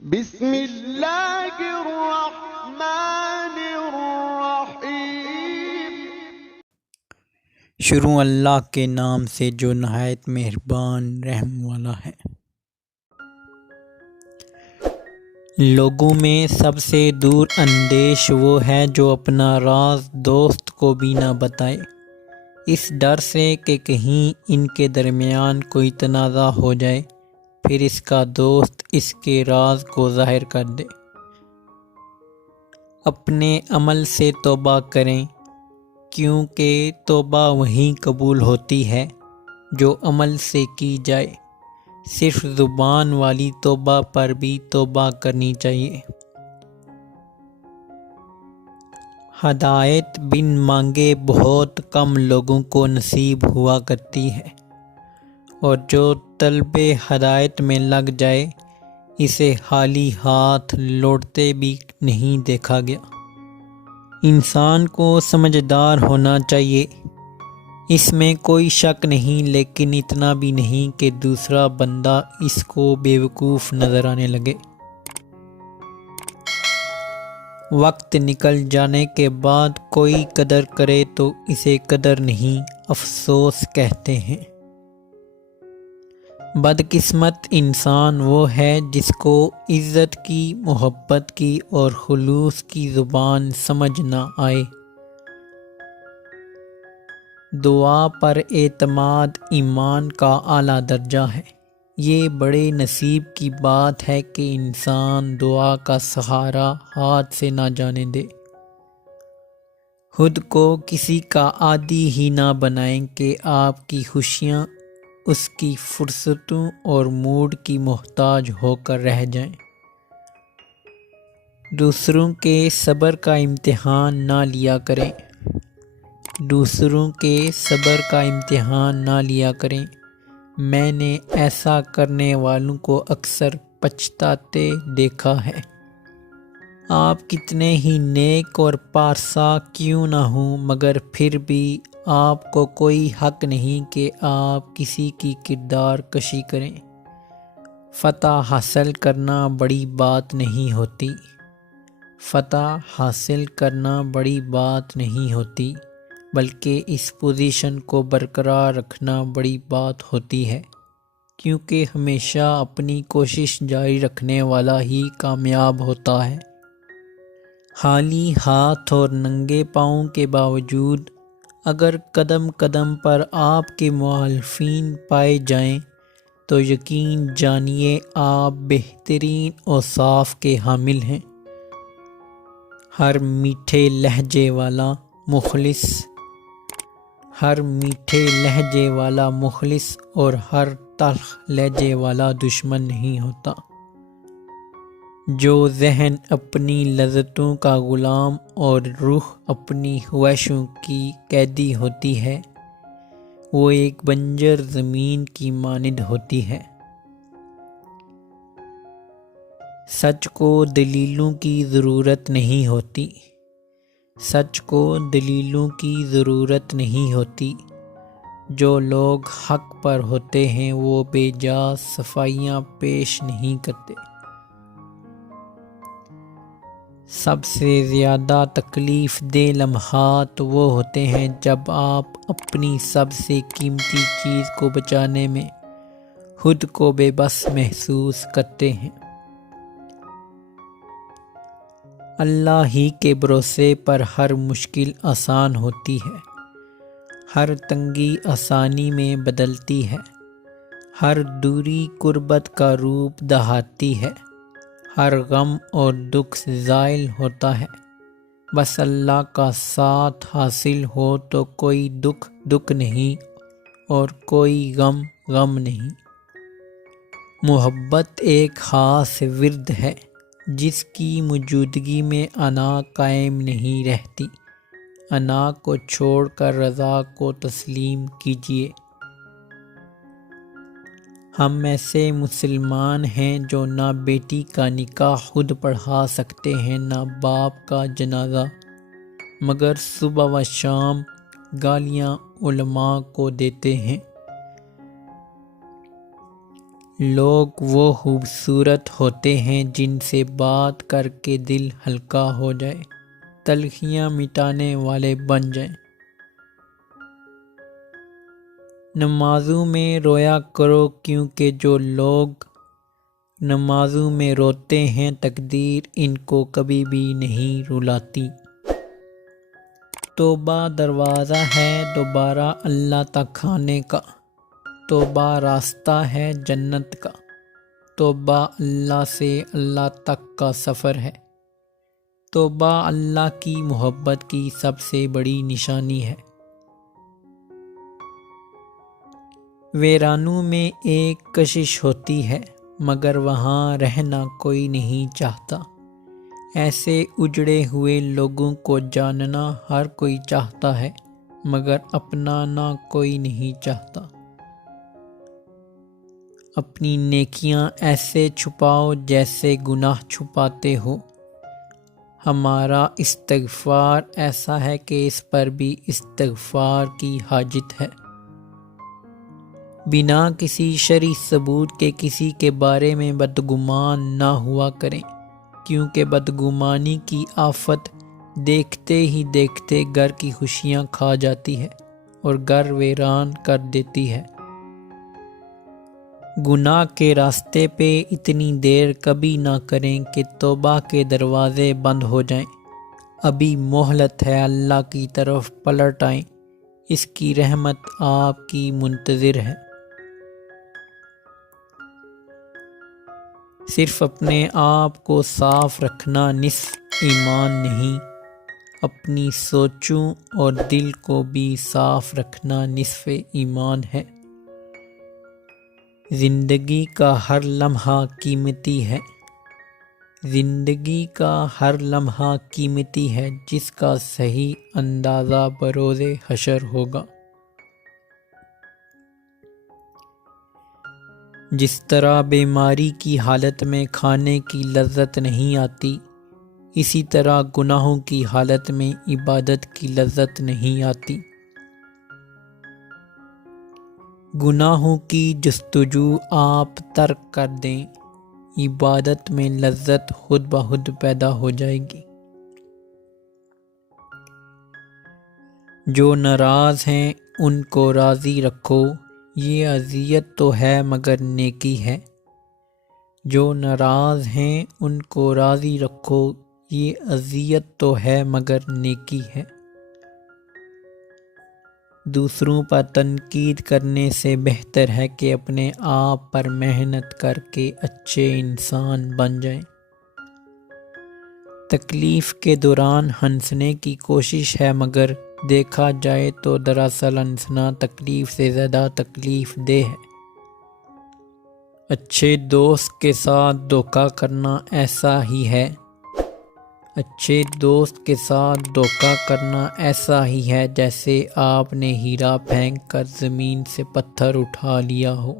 بسم اللہ الرحمن الرحیم۔ شروع اللہ کے نام سے جو نہایت مہربان رحم والا ہے۔ لوگوں میں سب سے دور اندیش وہ ہے جو اپنا راز دوست کو بھی نہ بتائے، اس ڈر سے کہ کہیں ان کے درمیان کوئی تنازع ہو جائے، پھر اس کا دوست اس کے راز کو ظاہر کر دے۔ اپنے عمل سے توبہ کریں، کیونکہ توبہ وہیں قبول ہوتی ہے جو عمل سے کی جائے۔ صرف زبان والی توبہ پر بھی توبہ کرنی چاہیے۔ ہدایت بن مانگے بہت کم لوگوں کو نصیب ہوا کرتی ہے، اور جو طلب ہدایت میں لگ جائے اسے خالی ہاتھ لوٹتے بھی نہیں دیکھا گیا۔ انسان کو سمجھدار ہونا چاہیے، اس میں کوئی شک نہیں، لیکن اتنا بھی نہیں کہ دوسرا بندہ اس کو بیوقوف نظر آنے لگے۔ وقت نکل جانے کے بعد کوئی قدر کرے تو اسے قدر نہیں، افسوس کہتے ہیں۔ بدقسمت انسان وہ ہے جس کو عزت کی، محبت کی اور خلوص کی زبان سمجھ نہ آئے۔ دعا پر اعتماد ایمان کا اعلیٰ درجہ ہے۔ یہ بڑے نصیب کی بات ہے کہ انسان دعا کا سہارا ہاتھ سے نہ جانے دے۔ خود کو کسی کا عادی ہی نہ بنائیں کہ آپ کی خوشیاں اس کی فرصتوں اور موڈ کی محتاج ہو کر رہ جائیں۔ دوسروں کے صبر کا امتحان نہ لیا کریں۔ دوسروں کے صبر کا امتحان نہ لیا کریں۔ میں نے ایسا کرنے والوں کو اکثر پچھتاتے دیکھا ہے۔ آپ کتنے ہی نیک اور پارسا کیوں نہ ہوں، مگر پھر بھی آپ کو کوئی حق نہیں کہ آپ کسی کی کردار کشی کریں۔ فتح حاصل کرنا بڑی بات نہیں ہوتی۔ فتح حاصل کرنا بڑی بات نہیں ہوتی، بلکہ اس پوزیشن کو برقرار رکھنا بڑی بات ہوتی ہے، کیونکہ ہمیشہ اپنی کوشش جاری رکھنے والا ہی کامیاب ہوتا ہے۔ خالی ہاتھ اور ننگے پاؤں کے باوجود اگر قدم قدم پر آپ کے مخالفین پائے جائیں تو یقین جانیے آپ بہترین اوصاف کے حامل ہیں۔ ہر میٹھے لہجے والا مخلص اور ہر تلخ لہجے والا دشمن نہیں ہوتا۔ جو ذہن اپنی لذتوں کا غلام اور روح اپنی خواہشوں کی قیدی ہوتی ہے، وہ ایک بنجر زمین کی مانند ہوتی ہے۔ سچ کو دلیلوں کی ضرورت نہیں ہوتی۔ سچ کو دلیلوں کی ضرورت نہیں ہوتی۔ جو لوگ حق پر ہوتے ہیں وہ بے جا صفائیاں پیش نہیں کرتے۔ سب سے زیادہ تکلیف دہ لمحات وہ ہوتے ہیں جب آپ اپنی سب سے قیمتی چیز کو بچانے میں خود کو بے بس محسوس کرتے ہیں۔ اللہ ہی کے بھروسے پر ہر مشکل آسان ہوتی ہے، ہر تنگی آسانی میں بدلتی ہے، ہر دوری قربت کا روپ دکھاتی ہے، ہر غم اور دکھ زائل ہوتا ہے۔ بس اللہ کا ساتھ حاصل ہو تو کوئی دکھ نہیں اور کوئی غم نہیں۔ محبت ایک خاص ورد ہے جس کی موجودگی میں انا قائم نہیں رہتی۔ انا کو چھوڑ کر رضا کو تسلیم کیجیے۔ ہم ایسے مسلمان ہیں جو نہ بیٹی کا نکاح خود پڑھا سکتے ہیں، نہ باپ کا جنازہ، مگر صبح و شام گالیاں علماء کو دیتے ہیں۔ لوگ وہ خوبصورت ہوتے ہیں جن سے بات کر کے دل ہلکا ہو جائے، تلخیاں مٹانے والے بن جائیں۔ نمازوں میں رویا کرو کیونکہ جو لوگ نمازوں میں روتے ہیں تقدیر ان کو کبھی بھی نہیں رلاتی۔ توبہ دروازہ ہے دوبارہ اللہ تک آنے کا، توبہ راستہ ہے جنت کا، توبہ اللہ سے اللہ تک کا سفر ہے، توبہ اللہ کی محبت کی سب سے بڑی نشانی ہے۔ ویرانوں میں ایک کشش ہوتی ہے مگر وہاں رہنا کوئی نہیں چاہتا، ایسے اجڑے ہوئے لوگوں کو جاننا ہر کوئی چاہتا ہے مگر اپنانا کوئی نہیں چاہتا۔ اپنی نیکیاں ایسے چھپاؤ جیسے گناہ چھپاتے ہو، ہمارا استغفار ایسا ہے کہ اس پر بھی استغفار کی حاجت ہے۔ بنا کسی شرعی ثبوت کے کسی کے بارے میں بدگمان نہ ہوا کریں، کیونکہ بدگمانی کی آفت دیکھتے ہی دیکھتے گھر کی خوشیاں کھا جاتی ہے اور گھر ویران کر دیتی ہے۔ گناہ کے راستے پہ اتنی دیر کبھی نہ کریں کہ توبہ کے دروازے بند ہو جائیں۔ ابھی مہلت ہے، اللہ کی طرف پلٹ آئیں، اس کی رحمت آپ کی منتظر ہے۔ صرف اپنے آپ کو صاف رکھنا نصف ایمان نہیں، اپنی سوچوں اور دل کو بھی صاف رکھنا نصف ایمان ہے۔ زندگی کا ہر لمحہ قیمتی ہے، زندگی کا ہر لمحہ قیمتی ہے، جس کا صحیح اندازہ بروز حشر ہوگا۔ جس طرح بیماری کی حالت میں کھانے کی لذت نہیں آتی، اسی طرح گناہوں کی حالت میں عبادت کی لذت نہیں آتی۔ گناہوں کی جستجو آپ ترک کر دیں، عبادت میں لذت خود بخود پیدا ہو جائے گی۔ جو ناراض ہیں ان کو راضی رکھو، یہ اذیت تو ہے مگر نیکی ہے۔ جو ناراض ہیں ان کو راضی رکھو، یہ اذیت تو ہے مگر نیکی ہے۔ دوسروں پر تنقید کرنے سے بہتر ہے کہ اپنے آپ پر محنت کر کے اچھے انسان بن جائیں۔ تکلیف کے دوران ہنسنے کی کوشش ہے مگر دیکھا جائے تو دراصل ہنسنا تکلیف سے زیادہ تکلیف دہ ہے۔ اچھے دوست کے ساتھ دھوکہ کرنا ایسا ہی ہے، اچھے دوست کے ساتھ دھوکہ کرنا ایسا ہی ہے جیسے آپ نے ہیرا پھینک کر زمین سے پتھر اٹھا لیا ہو۔